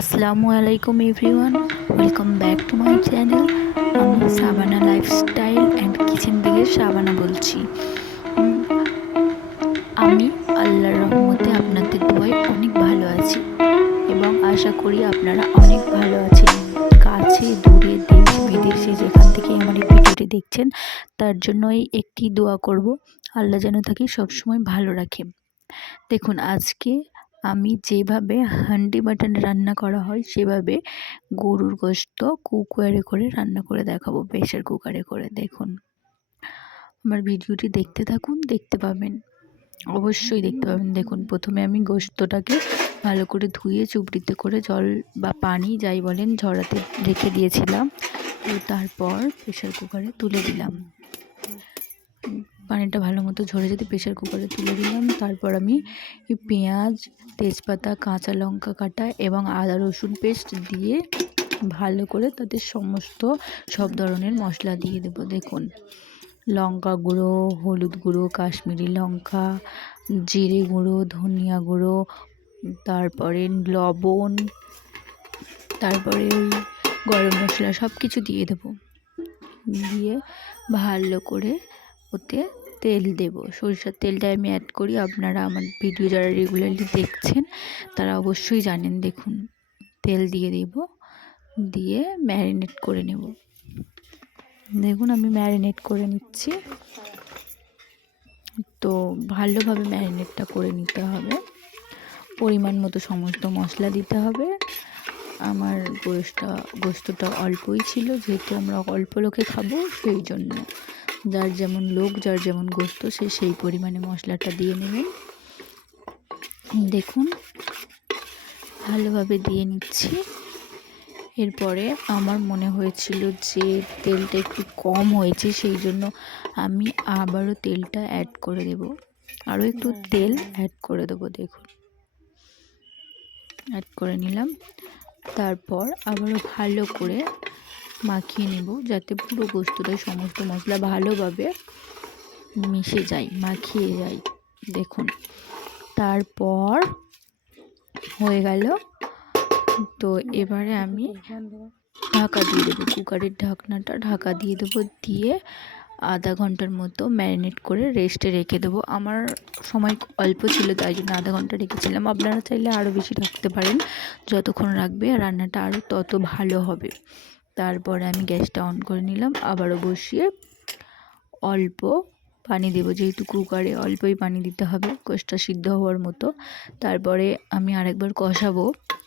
আসসালামু আলাইকুম everyone, welcome back to my channel. আমি সাবানা লাইফস্টাইল অ্যান্ড কিচেন থেকে সাবানা বলছি। আমি আল্লাহর রহমতে আপনাদের দোয়ায় অনেক ভালো আছি এবং আশা করি আপনারা অনেক ভালো আছেন। কাছে দূরে দেশ বিদেশে যেখান থেকে আমার এই ভিডিওটি দেখছেন, তার জন্যই একটি দোয়া করব, আল্লাহ যেন তাকে সবসময় ভালো রাখে। দেখুন, আজকে আমি যেভাবে হান্ডি মাটন রান্না করা হয় সেভাবে গরুর গোশত কুকারে করে রান্না করে দেখাবো, প্রেশার কুকারে করে। দেখুন, আমার ভিডিওটি দেখতে থাকুন, দেখতে পাবেন, অবশ্যই দেখতে পাবেন। দেখুন, প্রথমে আমি গোশতটাকে ভালো করে ধুয়ে চুবড়িতে করে জল বা পানি যাই বলেন ঝরাতে রেখে দিয়েছিলাম। তো তারপর প্রেশার কুকারে তুলে দিলাম। পানিটা ভালো মতো ঝরে যেতে প্রেশার কুকারে তুলে দিলাম। তারপর আমি পেঁয়াজ, তেজপাতা, কাঁচা লঙ্কা কাটা এবং আদা রসুন পেস্ট দিয়ে ভালো করে তাতে সব ধরনের মশলা দিয়ে দেবো। দেখুন, লঙ্কা গুঁড়ো, হলুদ গুঁড়ো, কাশ্মীরি লঙ্কা, জিরে গুঁড়ো, ধনিয়া গুঁড়ো, তারপরে লবণ, তারপরে গরম মশলা সব কিছু দিয়ে দেবো। দিয়ে ভালো করে ওতে তেল দেব। সরিষার তেলটা আমি অ্যাড করি। আপনারা আমার ভিডিও যারা রেগুলারলি দেখছেন তারা অবশ্যই জানেন। দেখুন, তেল দিয়ে দেব, দিয়ে ম্যারিনেট করে নেব। দেখুন, আমি ম্যারিনেট করে নিচ্ছি। তো ভালোভাবে ম্যারিনেটটা করে নিতে হবে। পরিমাণ মতো সমস্ত মশলা দিতে হবে। আমার গোশতটা অল্পই ছিল, যেহেতু আমরা অল্প লোকে খাবো সেই জন্য যার যেমন লোক, যার যেমন গোশত, সে সেই পরিমাণে মশলাটা দিয়ে নেবেন। দেখুন, ভালোভাবে দিয়ে নিচ্ছি। এরপরে আমার মনে হয়েছিল যে তেলটা একটু কম হয়েছে, সেই জন্য আমি আবারও তেলটা অ্যাড করে দেব, আরও একটু তেল অ্যাড করে দেবো। দেখুন, অ্যাড করে নিলাম। তারপর আবারও ভালো করে মাখিয়ে নেব, যাতে পুরো গোশতটায় সমস্ত মশলা ভালোভাবে মিশে যায়, মাখিয়ে যায়। দেখুন, তারপর হয়ে গেল। তো এবারে আমি ঢাকা দিয়ে দেবো, কুকারের ঢাকনাটা ঢাকা দিয়ে দেবো, দিয়ে আধা ঘন্টার মতো ম্যারিনেট করে রেস্টে রেখে দেবো। আমার সময় অল্প ছিল, তাই জন্য আধা ঘন্টা রেখেছিলাম। আপনারা চাইলে আরও বেশি রাখতে পারেন, যতক্ষণ রাখবে রান্নাটা আরও তত ভালো হবে। তারপরে আমি গ্যাসটা অন করে নিলাম, আবারও বসিয়ে অল্প পানি দেবো, যেহেতু কুকারে অল্পই পানি দিতে হবে গোশতটা সিদ্ধ হওয়ার মতো। তারপরে আমি আরেকবার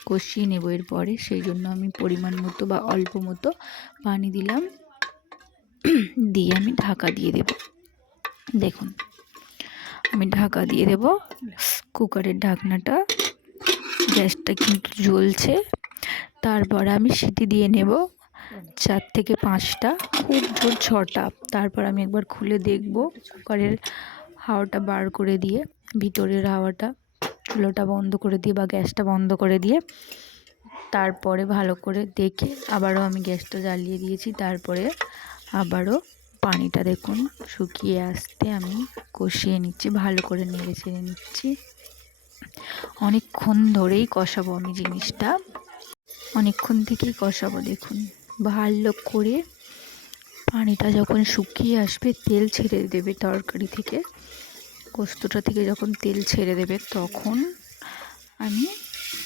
কষিয়ে নেব এরপরে, সেই জন্য আমি পরিমাণ মতো বা অল্প মতো পানি দিলাম, দিয়ে আমি ঢাকা দিয়ে দেব। দেখুন, আমি ঢাকা দিয়ে দেব। কুকারের ঢাকনাটা, গ্যাসটা কিন্তু জ্বলছে। তারপর আমি সিটি দিয়ে নেব 4 থেকে 5টা, খুব জোর 6টা। তারপর আমি একবার খুলে দেখব, কুকারের হাওয়াটা বার করে দিয়ে, ভিতরের হাওয়াটা, চুলোটা বন্ধ করে দিয়ে বা গ্যাসটা বন্ধ করে দিয়ে, তারপরে ভালো করে দেখে আবারও আমি গ্যাসটা জ্বালিয়ে দিয়েছি। তারপরে আবারও পানিটা দেখুন শুকিয়ে আসতে আমি কষিয়ে নিচ্ছি, ভালো করে নেড়ে চেড়ে নিচ্ছি। অনেকক্ষণ ধরেই কষাবো আমি জিনিসটা, অনেকক্ষণ থেকেই কষাবো। দেখুন, ভালো করে পানিটা যখন শুকিয়ে আসবে, তেল ছেড়ে দেবে তরকারি থেকে, গোশতটা থেকে যখন তেল ছেড়ে দেবে, তখন আমি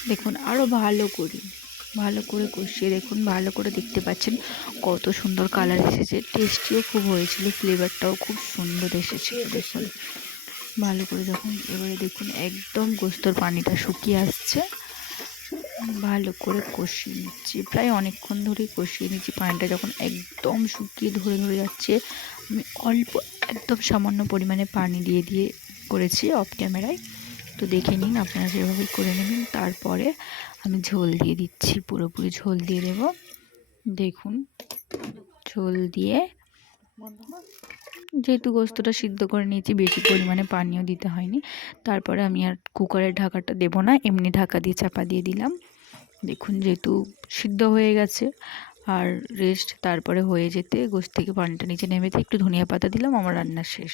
দেখুন আরও ভালো করে কষিয়ে, দেখুন ভালো করে দেখতে পাচ্ছেন কত সুন্দর কালার এসেছে। টেস্টিও খুব হয়েছিল, ফ্লেভারটাও খুব সুন্দর এসেছিল। দেখুন, ভালো করে যখন এবারে দেখুন একদম গোশতর পানিটা শুকিয়ে আসছে, ভালো করে কষিয়ে নিচ্ছি। প্রায় অনেকক্ষণ ধরেই কষিয়ে নিচ্ছি। পানিটা যখন একদম শুকিয়ে ধরে যাচ্ছে, আমি অল্প একদম সামান্য পরিমাণে পানি দিয়ে করেছি অফ ক্যামেরায়। তো দেখে নিন, আপনারা যেভাবে করে নেবেন। তারপরে আমি ঝোল দিয়ে দিচ্ছি, পুরোপুরি ঝোল দিয়ে দেব। দেখুন, ঝোল দিয়ে, যেহেতু গোশতটা সিদ্ধ করে নিয়েছি, বেশি পরিমাণে পানিও দিতে হয়নি। তারপরে আমি আর কুকারের ঢাকাটা দেব না, এমনি ঢাকা দিয়ে চাপা দিয়ে দিলাম। দেখুন, যেহেতু সিদ্ধ হয়ে গেছে আর রেস্ট, তারপরে হয়ে যেতে গোশত থেকে পানিটা নিচে নেমেতে একটু ধনিয়া পাতা দিলাম, আমার রান্না শেষ।